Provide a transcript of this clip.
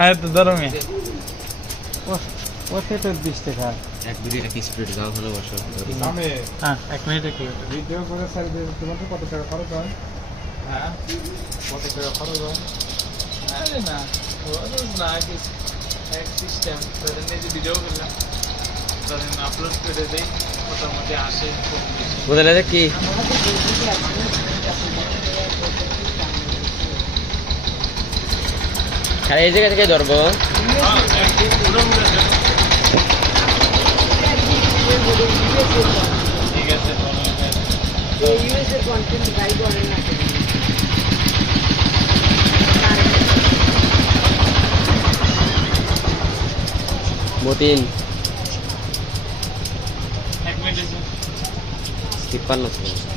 আয় তো ধরো মি ওতে তো 20 টাকা এক মিনিট এক স্পিড যাও ভালো বসো আমি হ্যাঁ 1 মিনিট একটু ভিডিও করে স্যার তোমার কত টাকা খরচ হয় হ্যাঁ কত টাকা খরচ হয় আরে না খরচ না এক সিস্টেম ধরেন এই যে ভিডিও করলাম ধরেন আপলোড করে দেই মোটামুটি আসে খুব বেশি বুঝলে যে কি খালি এই জায়গা থেকে ধরবো ঠিক আছে মতিন 1 মিনিট 53